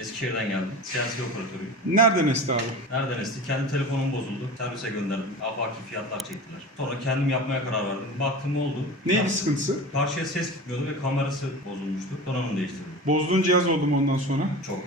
Eskişehir'den geldim. CNC operatörüyüm. Nereden esti abi? Nereden esti? Kendi telefonum bozuldu. Servise gönderdim. Afaki fiyatlar çektiler. Sonra kendim yapmaya karar verdim. Baktım oldu. Neydi Yaptım. sıkıntısı? Karşıya ses gitmiyordu ve kamerası bozulmuştu. Onu değiştirdim. Bozduğun cihaz oldu mu ondan sonra? Çok.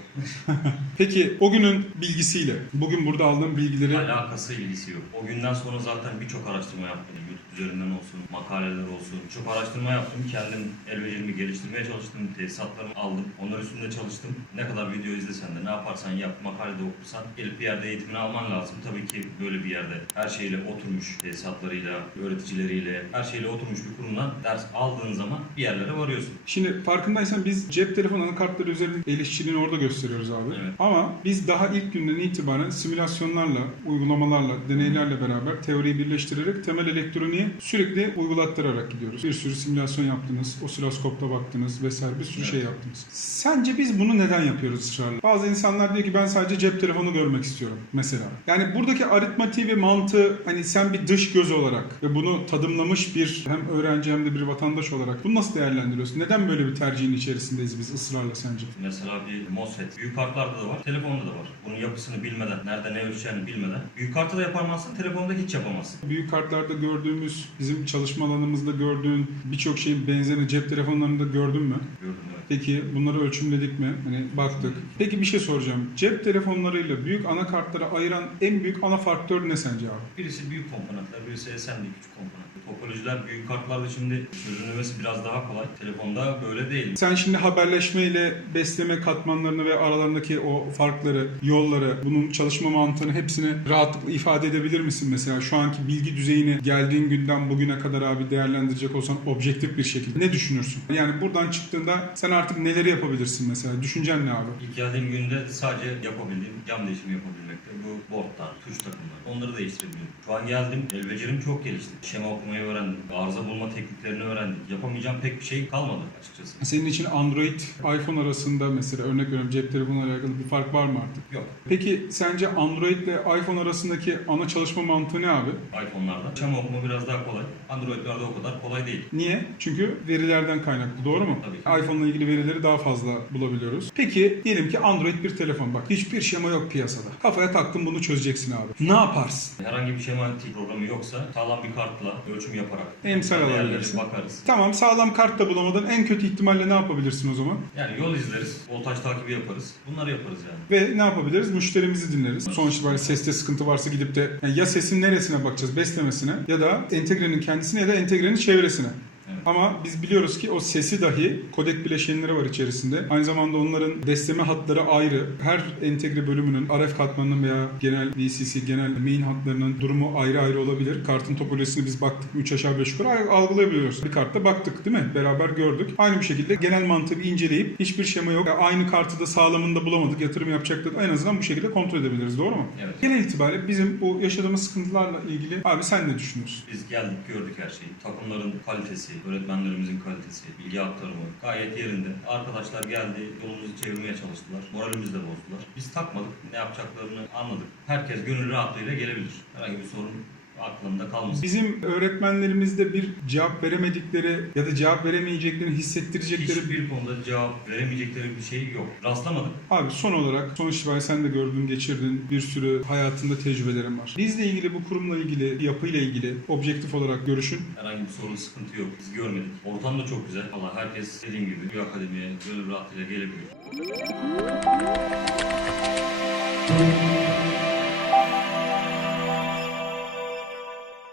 Peki o günün bilgisiyle, bugün burada aldığın bilgileri Alakası ilgisi yok. O günden sonra zaten birçok araştırma yaptım. YouTube üzerinden olsun, makaleler olsun. Çok araştırma yaptım. Kendim el becerimi geliştirmeye çalıştım. Tesisatlarımı aldım. Onlar üstünde çalıştım. Ne kadar video izlesen de ne yaparsan yap, makalede okursan gelip bir yerde eğitimini alman lazım. Tabii ki böyle bir yerde her şeyle oturmuş tesisatlarıyla, öğreticileriyle, her şeyle oturmuş bir kurumdan ders aldığın zaman bir yerlere varıyorsun. Şimdi farkındaysan biz cep telefonu anakartları üzerinde el işçiliğini orada gösteriyoruz abi. Evet. Ama biz daha ilk günden itibaren simülasyonlarla, uygulamalarla, deneylerle beraber teoriyi birleştirerek temel elektroniği sürekli uygulattırarak gidiyoruz. Bir sürü simülasyon yaptınız, osiloskopta baktınız vesaire bir sürü Evet. şey yaptınız. Sence biz bunu neden yapıyoruz ısrarla? Bazı insanlar diyor ki ben sadece cep telefonu görmek istiyorum mesela. Yani buradaki aritmatiği ve mantığı hani sen bir dış göz olarak ve bunu tadımlamış bir hem öğrenci hem de bir vatandaş olarak bunu nasıl değerlendiriyorsun? Neden böyle bir tercihin içerisindeyiz biz ısrarla sence? Mesela bir MOSFET. Büyük kartlarda da var, telefonda da var. Bunun yapısını bilmeden, nerede ne ölçeceğini bilmeden. Büyük kartı da yapamazsın, telefonda hiç yapamazsın. Büyük kartlarda gördüğümüz, bizim çalışma alanımızda gördüğün birçok şeyin benzerini cep telefonlarında gördün mü? Gördüm evet. Peki bunları ölçümledik mi? Hani baktık. Peki bir şey soracağım. Cep telefonlarıyla büyük anakartlara ayıran en büyük ana faktör ne sence abi? Birisi büyük komponentler, birisi SMD küçük komponentler. Topolojiler büyük kartlarda şimdi çözümlemesi biraz daha kolay. Telefonda böyle değil. Sen şimdi haberleşmeyle besleme katmanlarını ve aralarındaki o farkları, yolları, bunun çalışma mantığını hepsini rahatlıkla ifade edebilir misin mesela? Şu anki bilgi düzeyini geldiğin günden bugüne kadar abi değerlendirecek olsan objektif bir şekilde ne düşünürsün? Yani buradan çıktığında sen artık neleri yapabilirsin mesela? Düşüncen ne abi? İlk geldiğim günde sadece yapabildiğim cam değişimi yapabilmekte. Bu boardlar, tuş takımları. Onları değiştirebiliyorum. Şu an geldim, el becerim çok gelişti. Şema okumayı öğrendim. Arıza bulma tekniklerini öğrendim. Yapamayacağım pek bir şey kalmadı açıkçası. Senin için Android, iPhone arasında mesela örnek veriyorum cep telefonuyla alakalı bir fark var mı artık? Yok. Peki sence Android ile iPhone arasındaki ana çalışma mantığı ne abi? iPhone'larda şema okuma biraz daha kolay. Android'lerde o kadar kolay değil. Niye? Çünkü verilerden kaynaklı doğru mu? Tabii ki. iPhone'la ilgili verileri daha fazla bulabiliyoruz. Peki diyelim ki Android bir telefon bak hiçbir şema yok piyasada. Kafaya taktın bunu çözeceksin abi. Ne yaparsın? Herhangi bir şematik programı yoksa sağlam bir kartla ölçüm yaparak Emsal yerlere alabilirsin. bakarız. Tamam sağlam kart da bulamadın en kötü ihtimalle ne yapabilirsin o zaman? Yani yol izleriz, voltaj takibi yaparız. Bunları yaparız yani. Ve ne yapabiliriz? Müşterimizi dinleriz. Sonuçta böyle seste sıkıntı varsa gidip de yani ya sesin neresine bakacağız? Beslemesine ya da entegrenin kendisine ya da entegrenin çevresine. Evet. Ama biz biliyoruz ki o sesi dahi kodek bileşenleri var içerisinde. Aynı zamanda onların besleme hatları ayrı. Her entegre bölümünün RF katmanının veya genel VCC, genel main hatlarının durumu ayrı ayrı olabilir. Kartın topolojisini biz baktık 3 aşağı 5 yukarı algılayabiliyoruz. Bir kartta baktık değil mi? Beraber gördük. Aynı bir şekilde genel mantığı inceleyip hiçbir şema yok. Aynı kartı da sağlamında bulamadık. Yatırım yapacaktık. En azından bu şekilde kontrol edebiliriz. Doğru mu? Evet. Genel itibariyle bizim bu yaşadığımız sıkıntılarla ilgili abi sen ne düşünüyorsun? Biz geldik gördük her şeyi. Takımların kalitesi, öğretmenlerimizin kalitesi, bilgi aktarımı gayet yerinde. Arkadaşlar geldi, yolumuzu çevirmeye çalıştılar. Moralimizi de bozdular. Biz takmadık, ne yapacaklarını anladık. Herkes gönül rahatlığıyla gelebilir. Herhangi bir sorun aklında kalmasın. Bizim öğretmenlerimizde bir cevap veremedikleri ya da cevap veremeyeceklerini hissettirecekleri Hiçbir konuda cevap veremeyecekleri bir şey yok. Rastlamadık. Abi son olarak sonuç itibariyle sen de gördün, geçirdin. Bir sürü hayatında tecrübelerin var. Bizle ilgili, bu kurumla ilgili, yapıyla ilgili objektif olarak görüşün. Herhangi bir sorun, sıkıntı yok. Biz görmedik. Ortam da çok güzel. Allah herkes dediğim gibi bir akademiye gönül rahatlığıyla gelebilir.